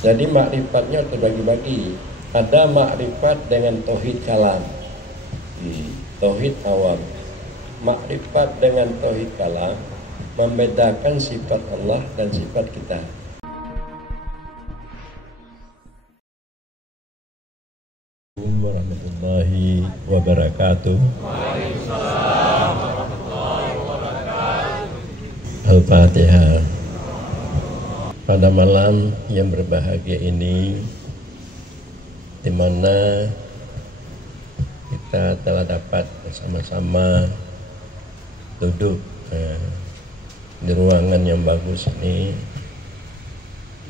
Jadi makrifatnya terbagi-bagi. Ada makrifat dengan tauhid kalam, tauhid awam. Makrifat dengan tauhid kalam membedakan sifat Allah dan sifat kita. Assalamualaikum warahmatullahi wabarakatuh. Waalaikumsalam warahmatullahi wabarakatuh. Al-Fatihah. Pada malam yang berbahagia ini, di mana kita telah dapat bersama-sama duduk di ruangan yang bagus ini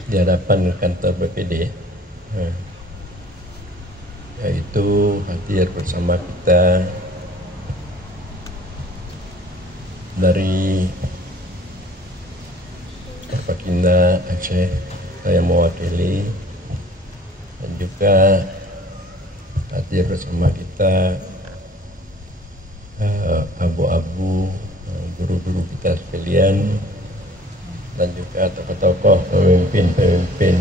di hadapan kantor BPD, yaitu hadir bersama kita dari Baginda Aceh, saya mewakili, dan juga hadir bersama kita abu-abu, guru-guru kita sekalian, dan juga tokoh-tokoh pemimpin-pemimpin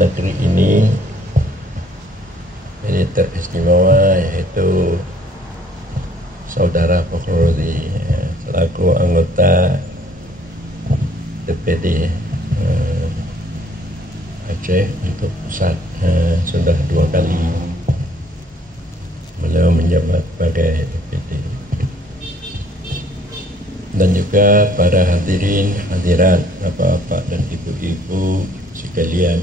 negeri ini. Ini teristimewa, yaitu Saudara Fakhruddin selaku anggota DPD Aceh untuk pusat. Sudah 2 kali beliau menjabat sebagai DPD. Dan juga para hadirin hadirat, bapak-bapak dan ibu-ibu sekalian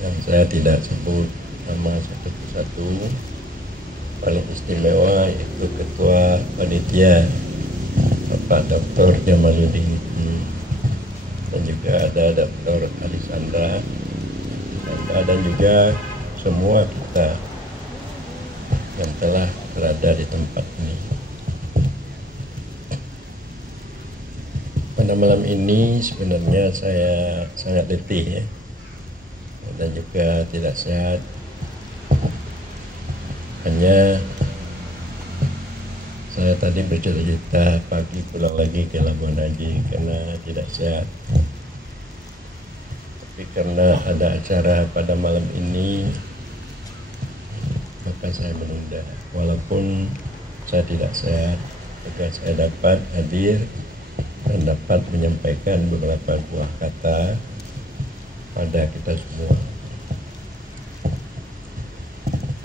yang saya tidak sebut nama satu persatu. Paling istimewa yaitu Ketua Panitia Bapak Dr. Jamaluddin, dan juga ada Dr. Alisandra, dan juga semua kita yang telah berada di tempat ini. Pada malam ini sebenarnya saya sangat letih, dan juga tidak sehat. Hanya saya tadi bercerita pagi pulang lagi ke Labuan Haji karena tidak sehat. Tapi karena ada acara pada malam ini, maka saya menunda. Walaupun saya tidak sehat, maka saya dapat hadir dan dapat menyampaikan beberapa buah kata pada kita semua.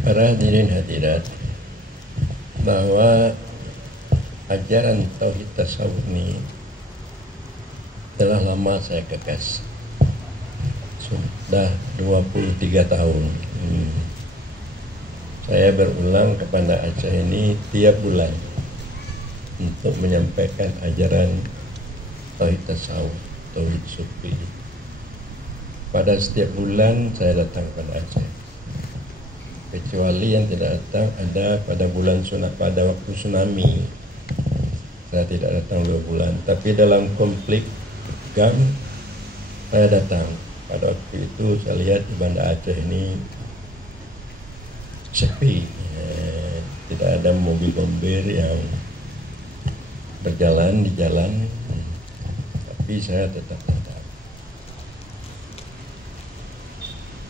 Para hadirin hadirat, bahwa ajaran tauhid tasawuf ini telah lama saya gagas. Sudah 23 tahun. Saya berulang kepada Aceh ini tiap bulan untuk menyampaikan ajaran tauhid tasawuf, tauhid sufi. Pada setiap bulan saya datang pada Aceh. Kecuali yang tidak datang ada pada bulan pada waktu tsunami. Saya tidak datang 2 bulan, tapi dalam konflik gang saya datang. Pada waktu itu saya lihat di Banda Aceh ini sepi, tidak ada mobil bomber yang berjalan di jalan, tapi saya tetap datang.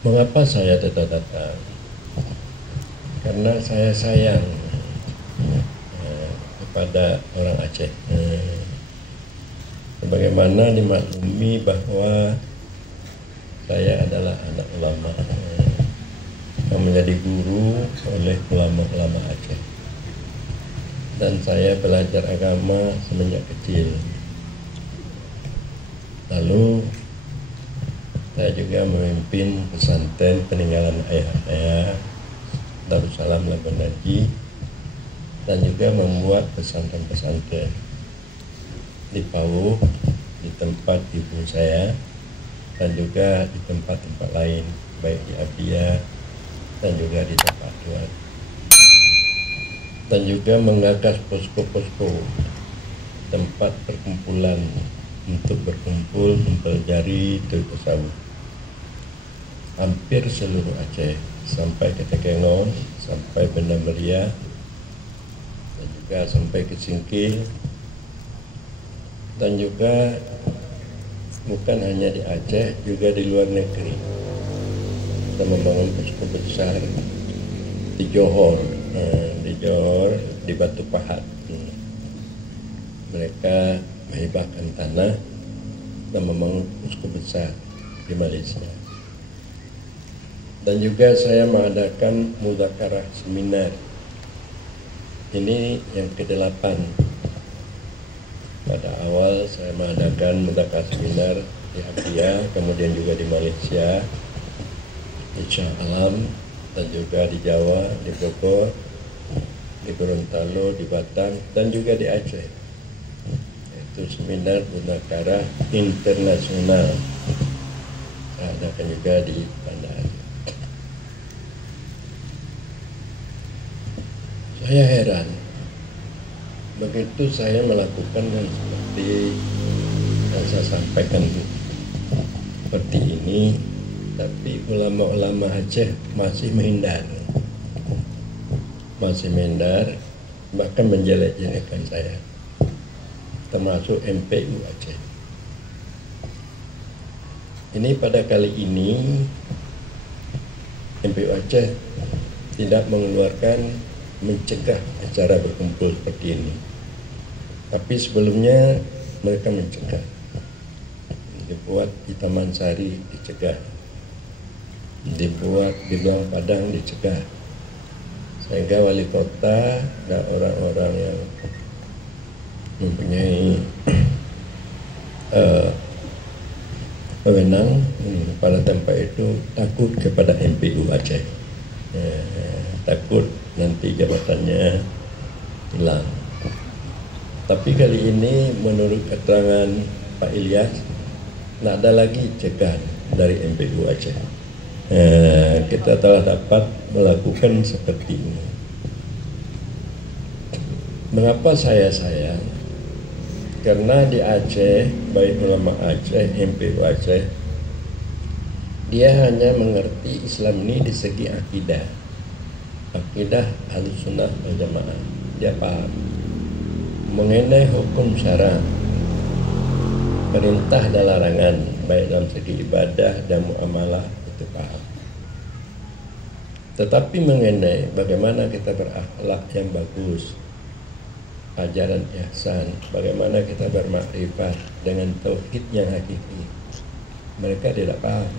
Mengapa saya tetap datang? Karena saya sayang kepada orang Aceh. Sebagaimana dimaklumi bahwa saya adalah anak ulama yang menjadi guru oleh ulama-ulama Aceh, dan saya belajar agama semenjak kecil. Lalu saya juga memimpin pesantren peninggalan ayah saya, Darussalam Labuan Haji, dan juga membuat pesantren-pesantren di Pau, di tempat ibu saya, dan juga di tempat-tempat lain, baik di Abia dan juga di tempat luar. Dan juga menggagas posko-posko, tempat perkumpulan untuk berkumpul mempelajari tauhid tasawuf. Hampir seluruh Aceh, sampai ke Tekengon, sampai Banda Mulia, dan juga sampai ke Singkil, dan juga bukan hanya di Aceh, juga di luar negeri. Kita membangun posko besar di Johor, di Batu Pahat. Mereka menghibahkan tanah dan membangun posko besar di Malaysia. Dan juga saya mengadakan mudzakarah seminar. Ini yang ke-8. Pada awal saya mengadakan mudzakarah seminar di Abia, kemudian juga di Malaysia, di Shah Alam, dan juga di Jawa, di Bogor, di Gorontalo, di Batam, dan juga di Aceh. Itu seminar mudzakarah internasional. Saya adakan juga di Banda Aceh. Saya heran, begitu saya melakukan yang seperti yang saya sampaikan seperti ini, tapi ulama-ulama Aceh masih menghindar, bahkan menjelek-jelekan saya, termasuk MPU Aceh. Ini pada kali ini MPU Aceh tidak mengeluarkan mencegah acara berkumpul seperti ini, tapi sebelumnya mereka mencegah. Dibuat di Taman Sari dicegah, dibuat di Luang Padang dicegah, sehingga wali kota dan orang-orang yang mempunyai wewenang pada tempat itu takut kepada MPU Aceh, takut nanti jabatannya hilang. Tapi kali ini menurut keterangan Pak Ilyas, tidak ada lagi cegahan dari MPU Aceh. Kita telah dapat melakukan seperti ini. Mengapa saya sayang? Karena di Aceh, baik ulama Aceh, MPU Aceh, dia hanya mengerti Islam ini di segi akidah Ahlussunnah wal Jamaah. Dia paham mengenai hukum syara, perintah dan larangan, baik dalam segi ibadah dan muamalah, itu paham. Tetapi mengenai bagaimana kita berakhlak yang bagus, ajaran ihsan, bagaimana kita bermakrifat dengan tauhid yang hakiki, mereka tidak paham.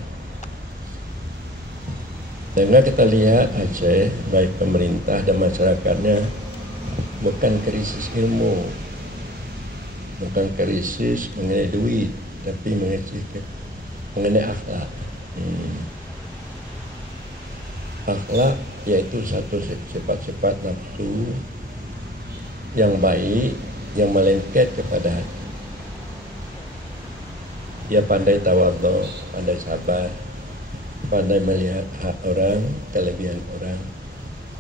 Sehingga kita lihat Aceh, baik pemerintah dan masyarakatnya, bukan krisis ilmu, bukan krisis mengenai duit, tapi mengenai akhlak. Akhlak yaitu satu sifat-sifat nafsu yang baik, yang melengket kepada hati. Dia pandai tawadhu, pandai sabar, pandai melihat hak orang, kelebihan orang,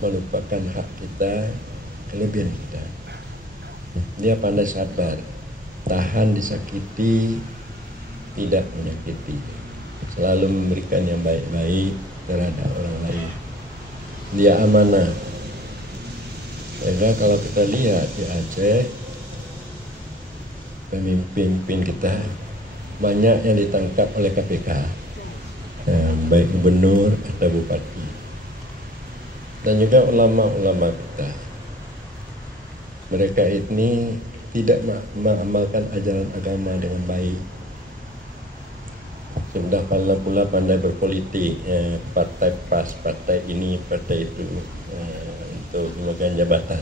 melupakan hak kita, kelebihan kita. Dia pandai sabar, tahan disakiti, tidak menyakiti, selalu memberikan yang baik-baik terhadap orang lain. Dia amanah. Sehingga kalau kita lihat di Aceh, pemimpin kita banyak yang ditangkap oleh KPK, baik gubernur atau bupati, dan juga ulama-ulama kita. Mereka ini tidak mengamalkan ajaran agama dengan baik. Sudah pula pandai berpolitik, partai PAS, partai ini, partai itu, untuk memegang jabatan.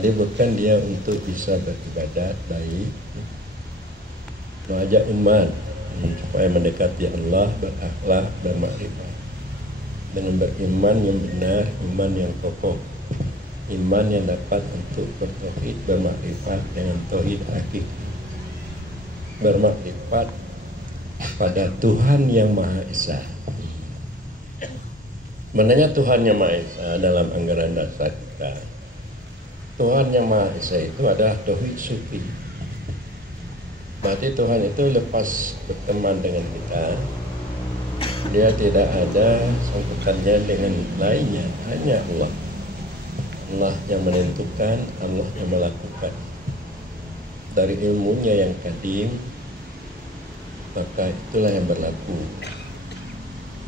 Dia bukan dia untuk bisa beribadat baik, mengajak umat supaya mendekati Allah, berakhlak, bermakrifat, dengan beriman yang benar, iman yang kokoh, iman yang dapat untuk bertauhid, bermakrifat dengan tauhid hakiki, bermakrifat pada Tuhan yang Maha Esa. Menanya Tuhan yang Maha Esa dalam anggaran dasar kita, Tuhan yang Maha Esa itu adalah tauhid sufi. Berarti Tuhan itu lepas berteman dengan kita, dia tidak ada sangkutannya dengan lainnya, hanya Allah. Allah yang menentukan, Allah yang melakukan. Dari ilmunya yang kadim, maka itulah yang berlaku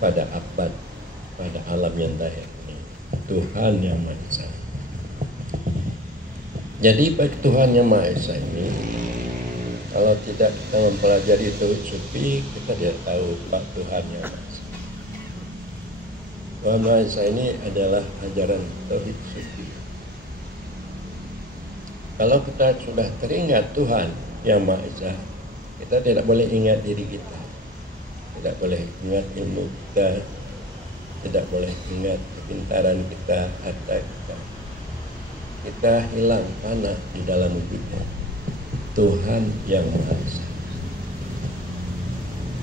pada abad, pada alam yang dahir ini. Tuhan yang Maha Esa. Jadi bagi Tuhan yang Maha Esa ini, kalau tidak kita mempelajari tauhid sufi, kita tidak tahu Pak Tuhan yang Maha Esa. Tuhan Maha Esa ini adalah ajaran tauhid sufi. Kalau kita sudah teringat Tuhan yang Maha Esa, kita tidak boleh ingat diri kita, tidak boleh ingat ilmu kita, tidak boleh ingat kepintaran kita, harta kita. Kita hilang panah di dalam wujudnya Tuhan yang Maha Esa.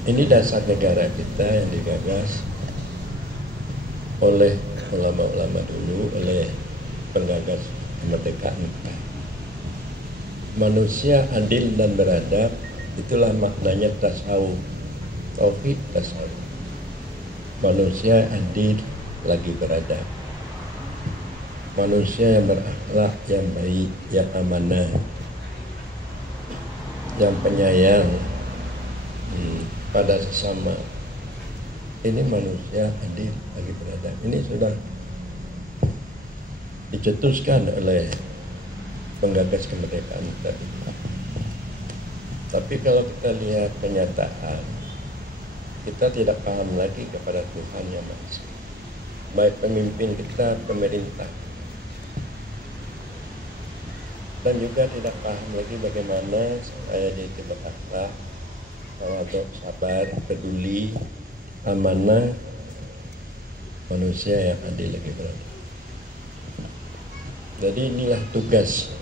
Ini dasar negara kita yang digagas oleh ulama-ulama dulu, oleh penggagas kemerdekaan kita. Manusia adil dan beradab, itulah maknanya tasawuf, tauhid tasawuf. Manusia adil lagi beradab, manusia yang berakhlak, yang baik, yang amanah, yang penyayang pada sesama. Ini manusia adil lagi beradab. Ini sudah dicetuskan oleh penggagas kemerdekaan tadi. Tapi kalau kita lihat kenyataan, kita tidak paham lagi kepada Tuhan yang Maha Esa. Baik pemimpin kita, pemerintah, dan juga tidak paham lagi bagaimana supaya dia itu berakhlak, tawadhu, sabar, peduli, amanah, manusia yang adil lagi beradab. Jadi inilah tugas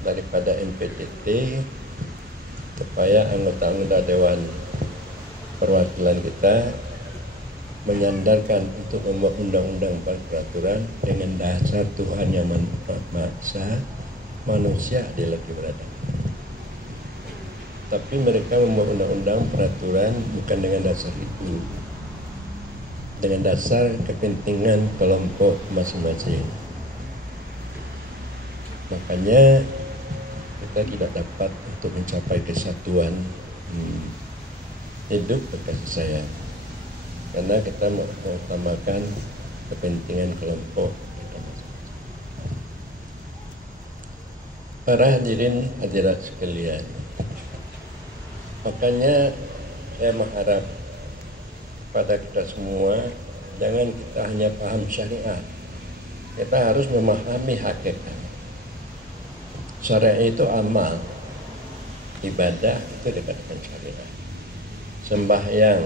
daripada NPTT, supaya anggota-anggota Dewan Perwakilan kita menyandarkan untuk membuat undang-undang peraturan dengan dasar Tuhan yang Maha Esa, manusia adil lagi beradab. Tapi mereka membuat undang-undang peraturan bukan dengan dasar itu, dengan dasar kepentingan kelompok masing-masing. Makanya kita tidak dapat untuk mencapai kesatuan hidup berkasih sayang, karena kita mengutamakan kepentingan kelompok. Para hadirin hadirat sekalian, makanya saya mengharap pada kita semua, jangan kita hanya paham syariat, kita harus memahami hakikat. Syariat itu amal, ibadah itu dikatakan syariat, sembahyang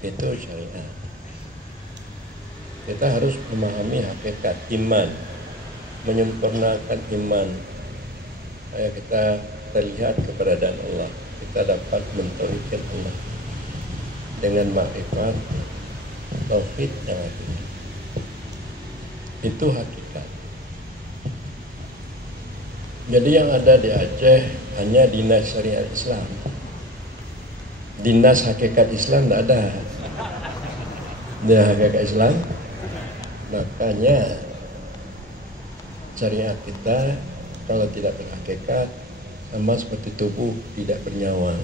itu syariat. Kita harus memahami hakikat iman, menyempurnakan iman, supaya kita terlihat keberadaan Allah, kita dapat mentauhidkan Allah dengan makrifat tauhid yang hakiki. Itu hakikat. Jadi yang ada di Aceh hanya dinas syariat Islam, dinas hakikat Islam tidak ada. Dinas hakikat Islam, makanya syariat kita kalau tidak berhakikat sama seperti tubuh tidak bernyawa.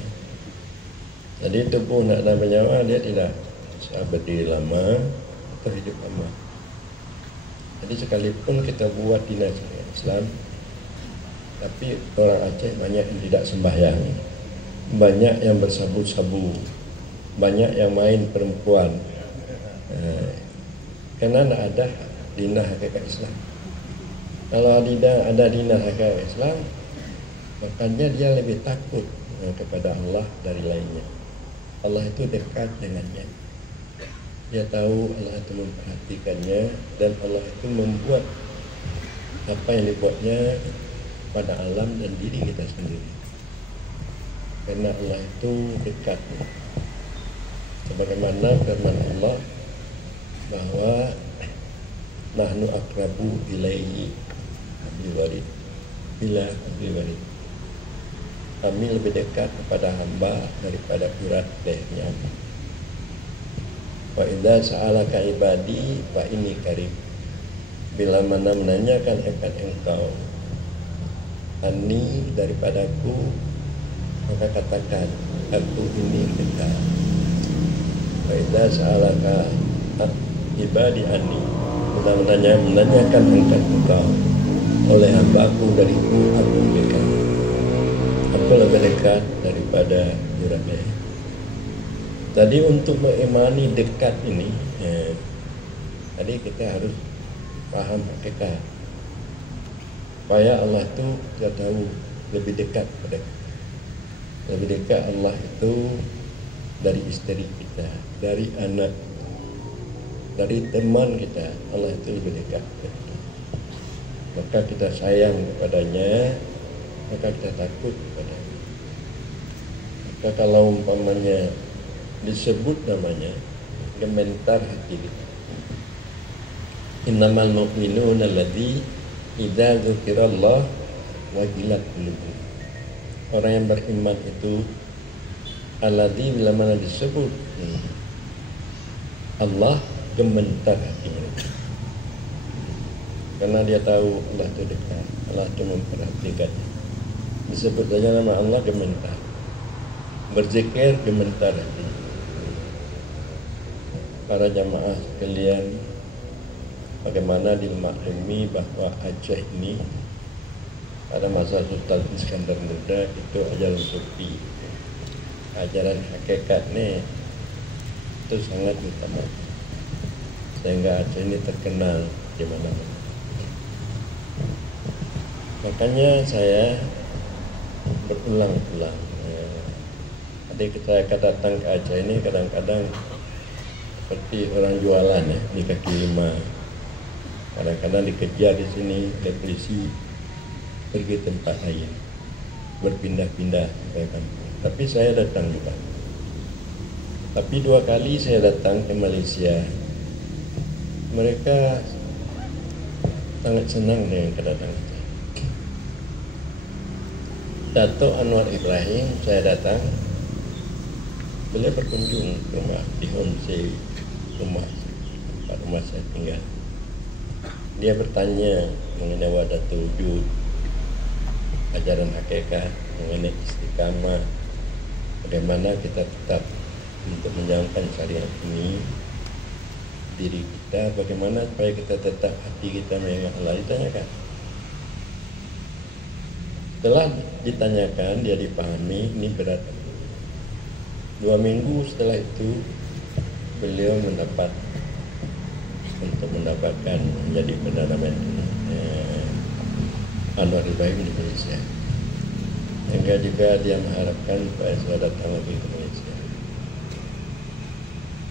Jadi tubuh tidak ada bernyawa, dia tidak bisa berdiri lama atau hidup lama. Jadi sekalipun kita buat dinas syariat Islam, tapi orang Aceh banyak yang tidak sembahyang, banyak yang bersabu-sabu, banyak yang main perempuan, karena tidak ada dinas hakikat Islam. Kalau ada dinas hakikat Islam, makanya dia lebih takut kepada Allah dari lainnya. Allah itu dekat dengannya, dia tahu Allah itu memperhatikannya, dan Allah itu membuat apa yang dibuatnya pada alam dan diri kita sendiri, karena Allah itu dekat. Sebagaimana firman Allah bahwa nahnu akrabu ilaihi hablil warid bila hablil warid, kami lebih dekat kepada hamba daripada urat lehernya. Wa idza sa'alaka ibadi fa inni qarib, bila mana menanyakan engkau ani daripadaku, maka katakan, aku ini dekat. Faida sa'alaka ibadi anni, menanyakan tentang engkau oleh hambaku dariku, aku dekat. Aku lebih dekat daripada Yurabe. Tadi untuk mengimani dekat ini, tadi kita harus paham hakikat. Supaya Allah itu kita tahu lebih dekat pada kita. Lebih dekat Allah itu dari istri kita, dari anak, dari teman kita. Allah itu lebih dekat pada kita. Maka kita sayang kepadanya, maka kita takut kepadanya. Maka kalau umpamanya disebut namanya, gementar hati kita. Innamal mu'minuna alladzi idza dzukirallah wajilat qulubuhum. Orang yang beriman itu alladzi, bila mana disebut Allah, gemetar hatinya. Karena dia tahu Allah itu dekat, Allah itu memperhatikannya. Disebut saja nama Allah, gemetar. Berzikir, gemetar hatinya. Para jamaah sekalian, bagaimana dimaklumi bahwa Aceh ini pada masa Sultan Iskandar Muda itu ajaran sufi, ajaran hakikat ini itu sangat utama, sehingga Aceh ini terkenal di mana-mana. Makanya saya berulang-ulang, tadi kita datang ke Aceh ini kadang-kadang seperti orang jualan ya, di kaki lima. Kadang-kadang dikejar di sini oleh polisi, pergi tempat lain, berpindah-pindah ke kampung. Tapi saya datang juga. Tapi 2 kali saya datang ke Malaysia. Mereka sangat senang dengan kedatangan saya. Dato' Anwar Ibrahim, saya datang, beliau berkunjung ke rumah di homestay rumah saya tinggal. Dia bertanya mengenai wahdatul wujud, ajaran hakikat, mengenai istiqamah, bagaimana kita tetap untuk menjalankan syariat ini, diri kita, bagaimana supaya kita tetap hati kita mengingat Allah, ditanyakan. Setelah ditanyakan, dia dipahami, ini berat. 2 minggu setelah itu, beliau mendapatkan menjadi Perdana Menteri Anwar Ibrahim di Malaysia. Sehingga juga dia mengharapkan supaya saya datang lagi ke Malaysia.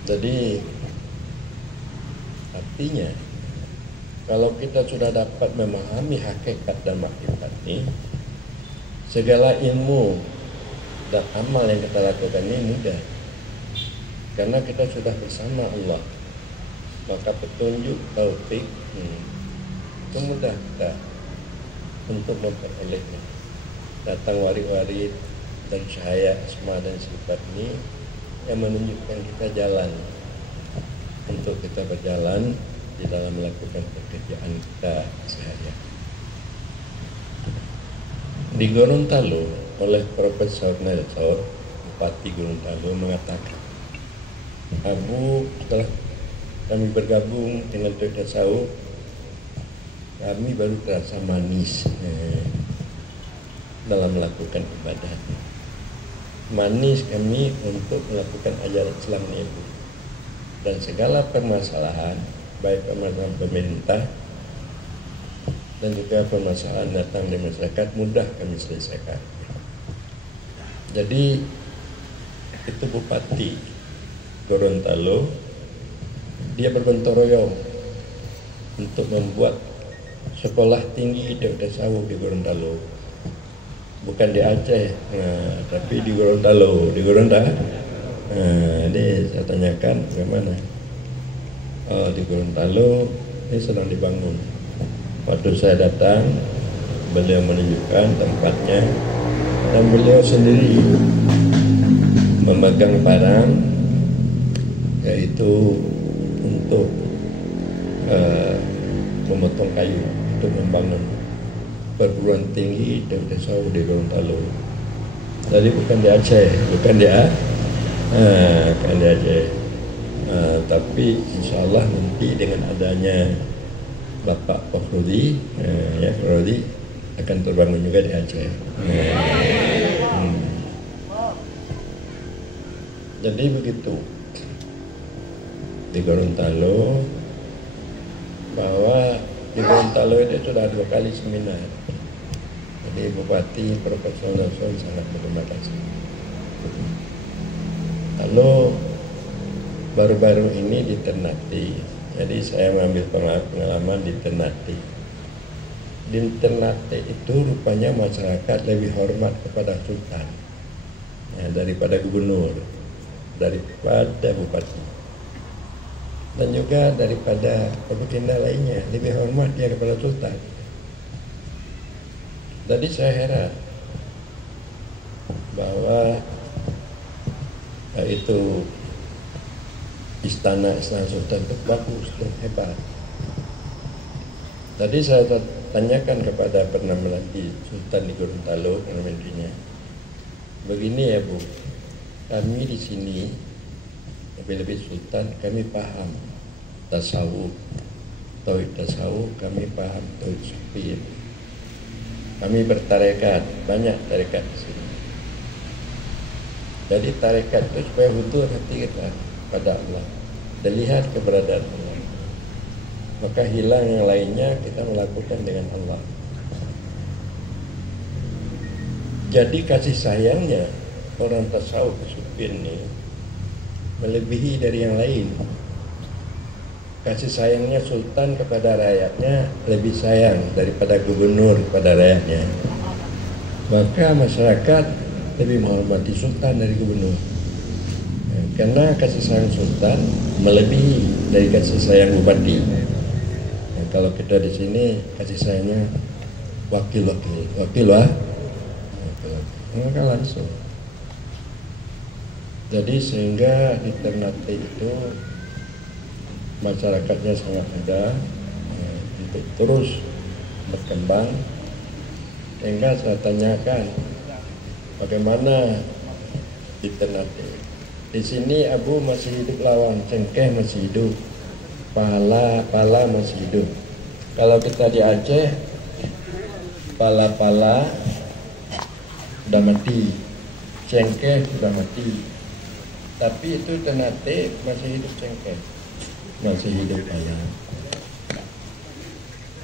Jadi artinya, kalau kita sudah dapat memahami hakikat dan makrifat ini, segala ilmu dan amal yang kita lakukan ini mudah. Karena kita sudah bersama Allah, maka petunjuk taufik itu mudah kita untuk memperolehnya. Datang warid-warid dan cahaya asma dan sifat ini yang menunjukkan kita jalan untuk kita berjalan di dalam melakukan pekerjaan kita sehari-hari. Di Gorontalo oleh Profesor Nelson, Bupati Gorontalo, mengatakan, Abu, setelah kami bergabung dengan Tauhid Tasawuf, kami baru terasa manis dalam melakukan ibadah. Manis kami untuk melakukan ajaran Islam ini. Dan segala permasalahan, baik permasalahan pemerintah dan juga permasalahan datang di masyarakat, mudah kami selesaikan. Jadi itu Bupati Gorontalo, dia bergotong royong untuk membuat sekolah tinggi Tauhid Tasawuf di Gorontalo, bukan di Aceh, tapi di Gorontalo, Jadi saya tanyakan bagaimana. Di Gorontalo ini sedang dibangun. Waktu saya datang, beliau menunjukkan tempatnya dan beliau sendiri memegang barang, yaitu untuk memotong kayu untuk membangun perguruan tinggi Tauhid Tasawuf di Gorontalo. Jadi bukan di Aceh, bukan di Aceh. Tapi insya Allah nanti dengan adanya Bapak Fakhrudi, Fakhrudi akan terbangun juga di Aceh. Jadi begitu di Gorontalo, bahwa di Gorontalo itu sudah 2 kali seminar. Jadi Bupati Profesor Nelson sangat berterima kasih. Lalu baru-baru ini di Ternate, jadi saya mengambil pengalaman di Ternate. Di Ternate itu rupanya masyarakat lebih hormat kepada sultan daripada gubernur, daripada bupati, dan juga daripada pemerintah lainnya. Lebih hormat dia kepada sultan. Tadi saya heran bahwa itu istana sultan itu bagus dan hebat. Tadi saya tanyakan kepada Perdana Menteri Sultan di Gorontalo, Perdana Menterinya, begini ya Bu, kami di sini lebih-lebih sultan, kami paham tasawuf, tauhid tasawuf, kami paham tauhid sufi. Kami bertarekat, banyak tarekat di sini. Jadi tarekat itu supaya hudur hati kita pada Allah dan lihat keberadaan Allah. Maka hilang yang lainnya, kita melakukan dengan Allah. Jadi kasih sayangnya orang tasawuf sufi ini melebihi dari yang lain. Kasih sayangnya sultan kepada rakyatnya lebih sayang daripada gubernur kepada rakyatnya. Maka masyarakat lebih menghormati sultan dari gubernur. Karena kasih sayang sultan melebihi dari kasih sayang bupati. Kalau kita di sini kasih sayangnya wakil, maka langsung. Jadi sehingga di Ternate itu masyarakatnya sangat mudah untuk terus berkembang. Sehingga saya tanyakan bagaimana di Ternate. Di sini Abu masih hidup lawang, cengkeh masih hidup, pala masih hidup. Kalau kita di Aceh, pala sudah mati, cengkeh sudah mati. Tapi itu Ternate masih hidup cengkeh, masih hidup ayam.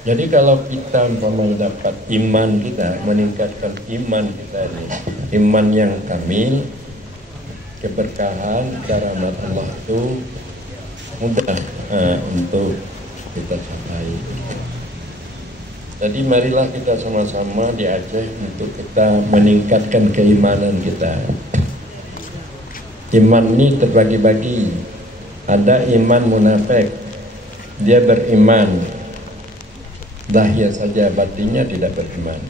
Jadi kalau kita mendapat iman kita, meningkatkan iman kita ini, iman yang kamil, keberkahan, rahmat Allah itu mudah untuk kita capai. Jadi marilah kita sama-sama di Aceh untuk kita meningkatkan keimanan kita. Iman ini terbagi-bagi. Ada iman munafik, dia beriman, dahir saja, batinnya tidak beriman.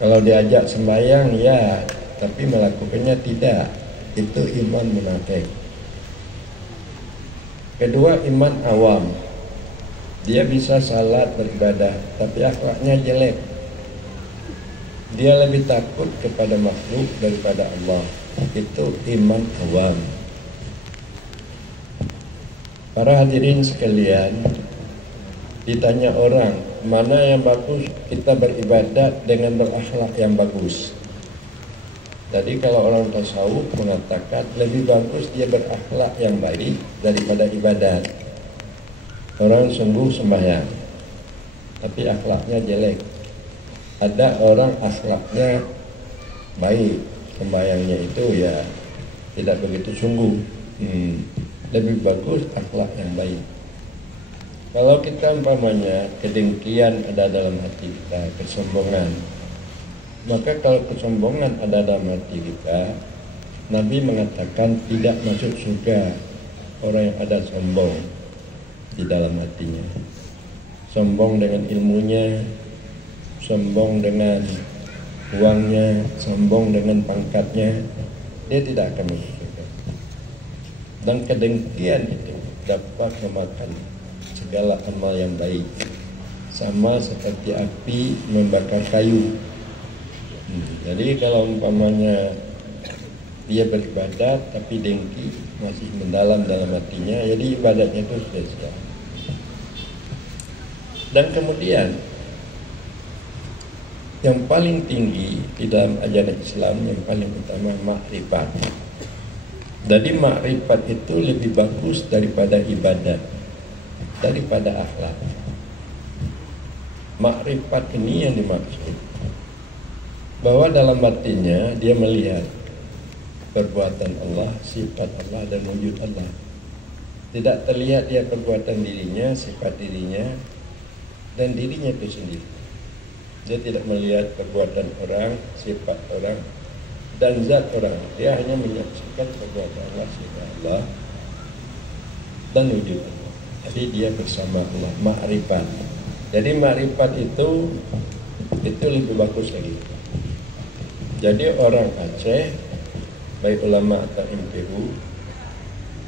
Kalau diajak sembahyang ya, tapi melakukannya tidak, itu iman munafik. Kedua, iman awam, dia bisa salat beribadah, tapi akhlaknya jelek. Dia lebih takut kepada makhluk daripada Allah. Itu iman awam. Para hadirin sekalian, ditanya orang, mana yang bagus? Kita beribadat dengan berakhlak yang bagus. Jadi kalau orang tasawuf mengatakan lebih bagus dia berakhlak yang baik daripada ibadat. Orang sungguh sembahyang, tapi akhlaknya jelek. Ada orang akhlaknya baik, sembahyangnya itu ya tidak begitu sungguh. Lebih bagus akhlak yang baik. Kalau kita umpamanya kedengkian ada dalam hati kita, kesombongan, maka kalau kesombongan ada dalam hati kita, Nabi mengatakan tidak masuk surga orang yang ada sombong di dalam hatinya. Sombong dengan ilmunya, sombong dengan uangnya, sombong dengan pangkatnya, dia tidak akan masuk surga. Dan kedengkian itu dapat memakan segala amal yang baik, sama seperti api membakar kayu. Jadi kalau umpamanya dia beribadat tapi dengki masih mendalam dalam hatinya, jadi ibadatnya itu sia-sia. Dan kemudian yang paling tinggi di dalam ajaran Islam, yang paling utama makrifat. Jadi makrifat itu lebih bagus daripada ibadat, daripada akhlak. Makrifat ini yang dimaksud bahwa dalam batinnya dia melihat perbuatan Allah, sifat Allah, dan wujud Allah. Tidak terlihat dia perbuatan dirinya, sifat dirinya, dan dirinya itu sendiri. Dia tidak melihat perbuatan orang, sifat orang, dan zat orang. Dia hanya menyaksikan perbuatan Allah, sifat Allah, dan wujud Allah. Jadi dia bersama Allah, makrifat. Jadi makrifat itu lebih bagus lagi. Jadi orang Aceh, baik ulama atau MPU,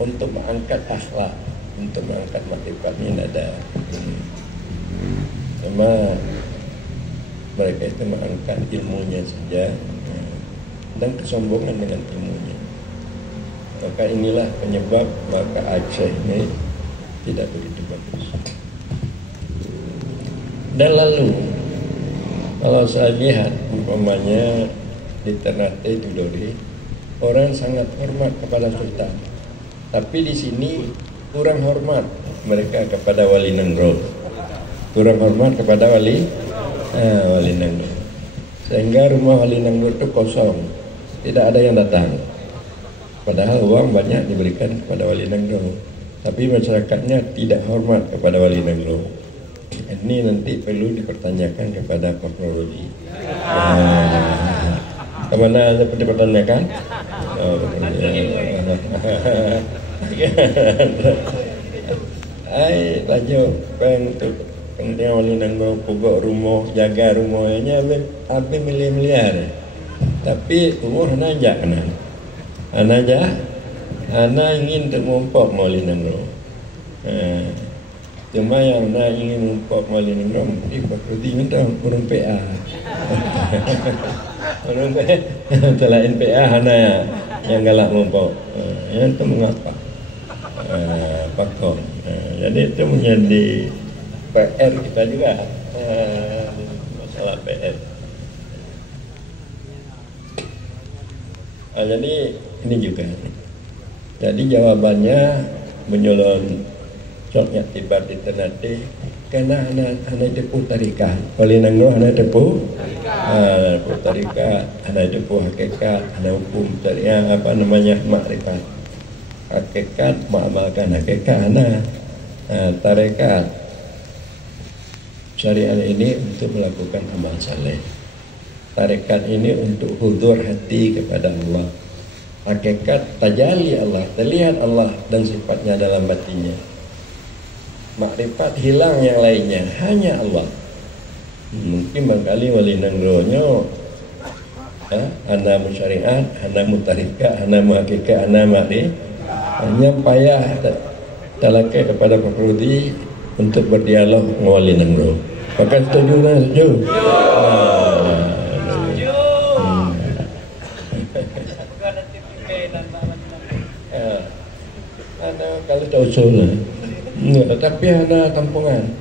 untuk mengangkat akhlak, untuk mengangkat makrifat ini ada. Cuma mereka itu mengangkat ilmunya saja dan kesombongan dengan ilmunya. Maka inilah penyebab maka Aceh ini tidak begitu bagus. Dan lalu kalau saya lihat umpamanya di Ternate Tidore, orang sangat hormat kepada sultan, tapi di sini kurang hormat mereka kepada Wali Nanggro, kurang hormat kepada Wali Nanggro, sehingga rumah Wali Nanggro itu kosong, tidak ada yang datang. Padahal uang banyak diberikan kepada Wali Nanggro, tapi masyarakatnya tidak hormat kepada Wali Nanggro. Ini nanti perlu dipertanyakan kepada Pak Prodi. Kemana aja dipertanyakan? Ai laju untuk penting Wali Nanggro pokok rumah, jaga rumahnya habis miliar. Tapi umur aja kan. Ana ingin termumpuk Wali Nanggro. Cuma yang nak ingin mumpuk Wali Nanggro mesti Prodi minta urung PA. Urung PA selain PA hana yang galak mumpuk. Yang itu mengapa? Pakon. Jadi itu menjadi PR kita juga, masalah PR. Jadi ini juga. Jadi jawabannya menyolong soknya tiba di Ternate karena anak tepu tarikat. Wali Nanggro anak tepu tarikat, anak tepu hakikat, anak hukum syariah makrifat. Hakikat mengamalkan hakikat, anak tarekat syariah ini untuk melakukan amal saleh. Tarekat ini untuk hudur hati kepada Allah. Hakikat tajalli Allah, terlihat Allah dan sifatnya dalam batinnya. Makrifat hilang yang lainnya, hanya Allah. Mungkin barangkali Wali Nanggro-nya ana musyariat, ana mutarika, ana muhakikat, ana makrifat, hanya payah talakai kepada Pak Prodi untuk berdialog dengan Wali Nanggro. Pakai setuju dan setuju. Ana kalau tak usul lah. Tetapi ada tampungan.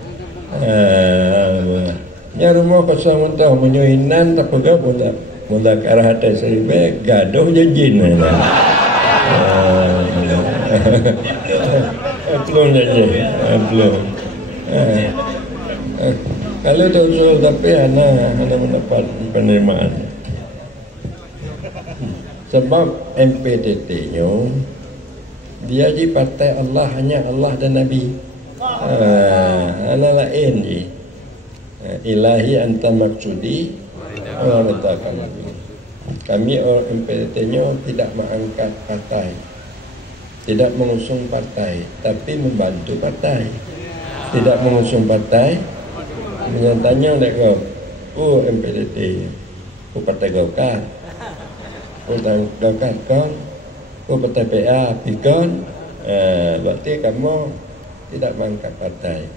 Ya rumah kosong mentah menyuinan tak pegang mula ke arah atas seribe gaduh jin lah. Belum saja, belum. Kalau tak usul tapi ana mendapat penerimaan. Sebab MPTT-nya dia di partai Allah, hanya Allah dan Nabi. Ana lain je. Ilahi anta maksudi wa matakan. Kami orang MPT-nya tidak mengangkat partai, tidak mengusung partai, tapi membantu partai. Tidak mengusung partai, menyantanya mereka, MPT, partai Golkar, Golkar kan. Partai PA pikon, berarti kamu tidak mengangkat partai,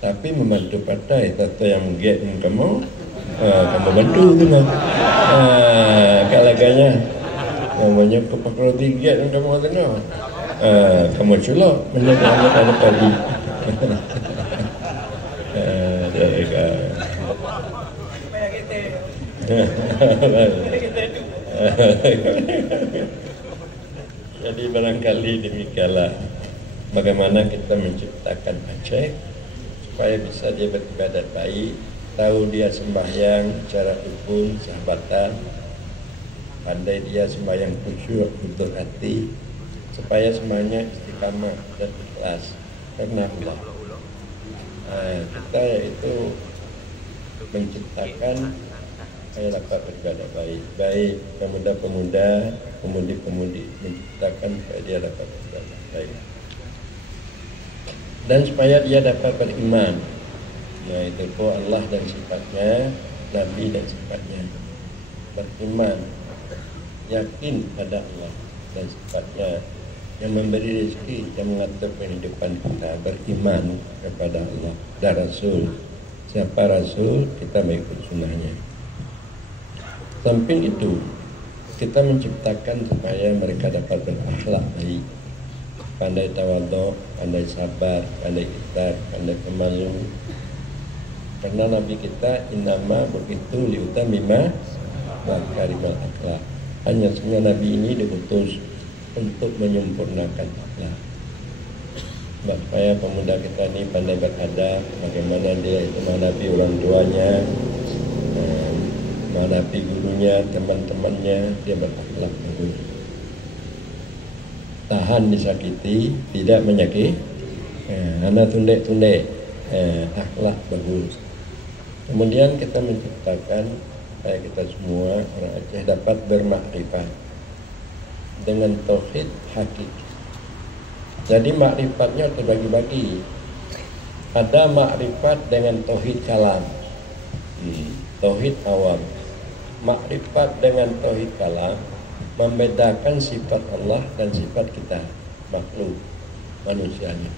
tapi membantu partai. Tentu yang mengget kamu Kamu bantu tu lah. Kalaganya namanya kepakar tiga dan kamu kena. Kamu culak menjaga ada pagi. Jadi barangkali demikianlah bagaimana kita menciptakan Aceh supaya bisa dia beribadat baik, tahu dia sembahyang cara rukun, sahabatan, pandai dia sembahyang khusyuk, betul hati, supaya semuanya istiqamah dan ikhlas karena Allah. Kita itu menciptakan supaya dapat beribadat baik pemuda-pemuda, pemudi-pemudi menciptakan supaya dia dapat beribadat baik dan supaya dia dapat beriman, yaitu Allah dan sifatnya, Nabi dan sifatnya, beriman, yakin pada Allah dan sifatnya yang memberi rezeki, yang mengatur kehidupan kita, beriman kepada Allah dan Rasul. Siapa Rasul, kita mengikut sunnahnya. Samping itu, kita menciptakan supaya mereka dapat berakhlak baik, pandai tawadhu, pandai sabar, pandai ikhtiar, pandai pemalu. Karena Nabi kita innama begitu liutamima makarimal akhlak. Hanya semua Nabi ini diutus untuk menyempurnakan akhlak. Supaya pemuda kita ini pandai beradab, bagaimana dia itu menghadapi orang tuanya, menghadapi gurunya, teman-temannya, dia berakhlak bagus. Tahan disakiti, tidak menyakiti. Anak tundek-tundek, akhlak bagus. Kemudian kita menciptakan supaya kita semua orang Aceh dapat bermakrifat dengan tauhid hakiki. Jadi makrifatnya terbagi-bagi. Ada makrifat dengan tauhid kalam, tauhid awam. Makrifat dengan tauhid kalam membedakan sifat Allah dan sifat kita, makhluk manusianya.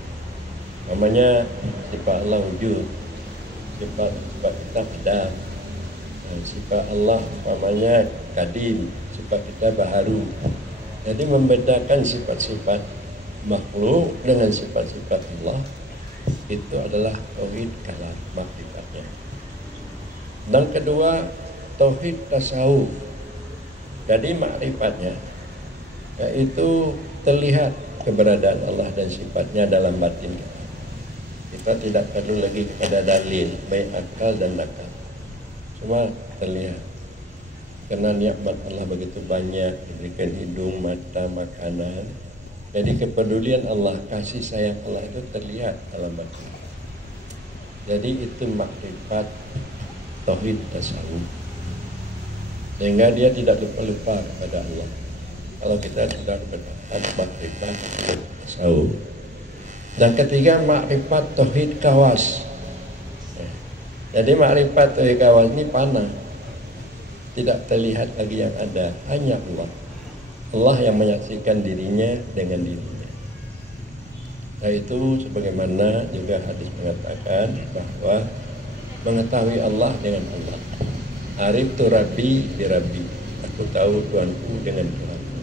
Namanya sifat Allah wujud, sifat kita ada. Sifat Allah namanya kadim, sifat kita baharu. Jadi membedakan sifat-sifat makhluk dengan sifat-sifat Allah itu adalah tauhid kalam, makrifatnya. Dan kedua, tauhid tasawuf. Jadi makrifatnya yaitu terlihat keberadaan Allah dan sifatnya dalam batin kita. Kita tidak perlu lagi kepada dalil, baik akal dan nakal. Cuma terlihat. Karena nikmat Allah begitu banyak, diberikan hidung, mata, makanan. Jadi kepedulian Allah, kasih sayang Allah itu terlihat dalam batin. Jadi itu makrifat tauhid tasawuf. Sehingga dia tidak lupa-lupa kepada Allah. Kalau kita sudah bertahan makrifat tasawuf. Dan ketiga makrifat tauhid kawas. Jadi makrifat tauhid kawas ini panah. Tidak terlihat lagi yang ada, hanya Allah. Allah yang menyaksikan dirinya dengan dirinya. Nah itu sebagaimana juga hadis mengatakan bahwa mengetahui Allah dengan Allah. Arif tu Rabbi bi Rabbi. Aku tahu Tuhanku dengan Tuhanku.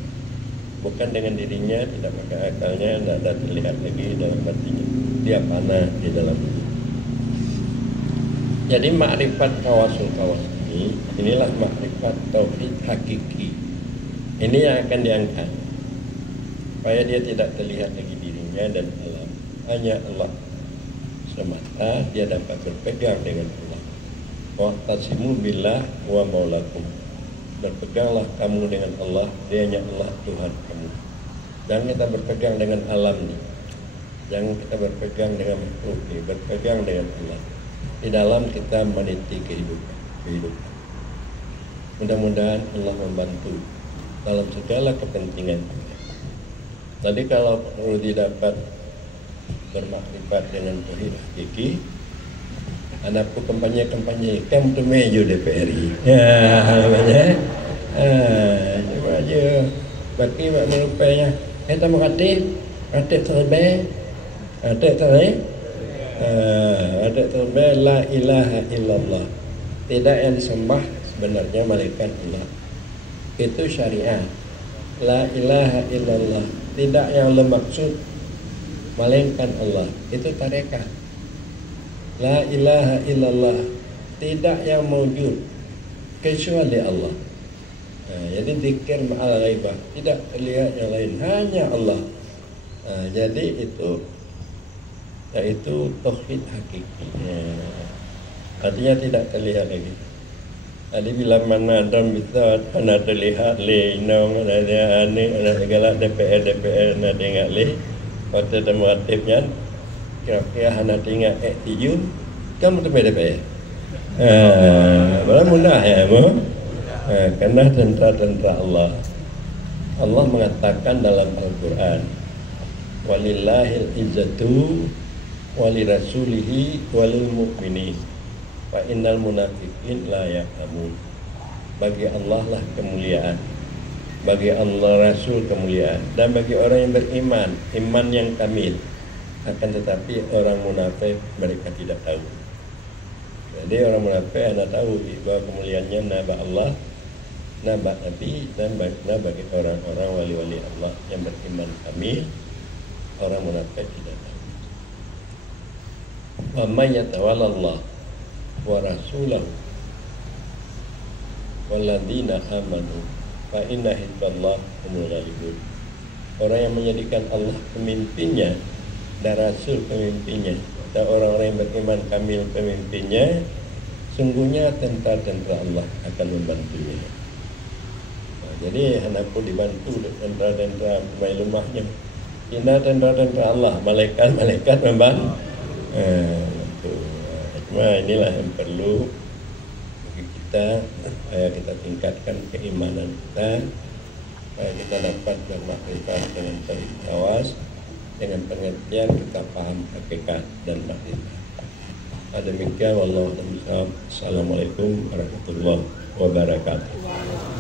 Bukan dengan dirinya, tidak pakai akalnya, tidak ada terlihat lagi dalam hatinya. Dia panah di dalam diri. Jadi makrifat kawasul kawas ini, inilah makrifat tauhid hakiki. Ini yang akan diangkat supaya dia tidak terlihat lagi dirinya dan alam, hanya Allah semata. Dia dapat berpegang dengan Allah. Wa'tasimu billah wa maulakum. Berpeganglah kamu dengan Allah, dianya Allah Tuhan kamu. Jangan kita berpegang dengan alam ini, jangan kita berpegang dengan makhluk ini, berpegang dengan Allah. Di dalam kita meniti kehidupan. Mudah-mudahan Allah membantu dalam segala kepentingan kita. Tadi kalau perlu didapat bermakrifat dengan tauhid hakiki, anakku kampanye kamu tu meju DPRI. Ya, namanya. Coba aja. Baki mak merupanya. Kita mau katib terbaik. Katib terbaik la ilaha illallah Tidak yang disembah sebenarnya malaikat Allah. Itu syariat. La ilaha illallah. Tidak yang bermaksud malaikat Allah. Itu tarekat. La ilaha illallah. Tidak yang mewujud kecuali Allah. Jadi zikir ma'al ghaibah. Tidak terlihat yang lain. Hanya Allah. Jadi itu yaitu tauhid hakiki. Artinya tidak terlihat lagi. Jadi bila mana dan bisa mana terlihat le inong ada ane ada segala DPR nak tengok le kota demokratifnya kira-kira hana tengok tiju kamu DPR. Berapa mudah ya bu? Karena tentara Allah. Allah mengatakan dalam Al-Quran, walillahil izzatu walirasulihi walil mu'minin fa innal munafiqin la ya'lamun. Bagi Allah lah kemuliaan, bagi Allah Rasul kemuliaan, dan bagi orang yang beriman, iman yang kamil. Akan tetapi orang munafik mereka tidak tahu. Jadi orang munafik anda tahu bahwa kemuliaannya naba Allah, naba Nabi, dan bagi orang-orang wali-wali Allah yang beriman kamil. Orang munafik tidak tahu. Wa may yatawalla Allah wa rasulahu walladzina amanu fa inna hizballah humul ghalibun. Orang yang menjadikan Allah pemimpinnya dan Rasul pemimpinnya dan orang-orang yang beriman kamil pemimpinnya, sungguhnya tentara-tentara Allah akan membantunya. Jadi anakku dibantu tentara-tentara pemain rumahnya. Ini tentara-tentara Allah, malaikat membantu. Cuma inilah yang perlu bagi kita, supaya kita tingkatkan keimanan kita, supaya kita dapat bermakrifat dengan tawas, dengan pengertian kita paham hakikat dan makrifat. Demikian wallahu a'lam. Assalamualaikum warahmatullahi wabarakatuh.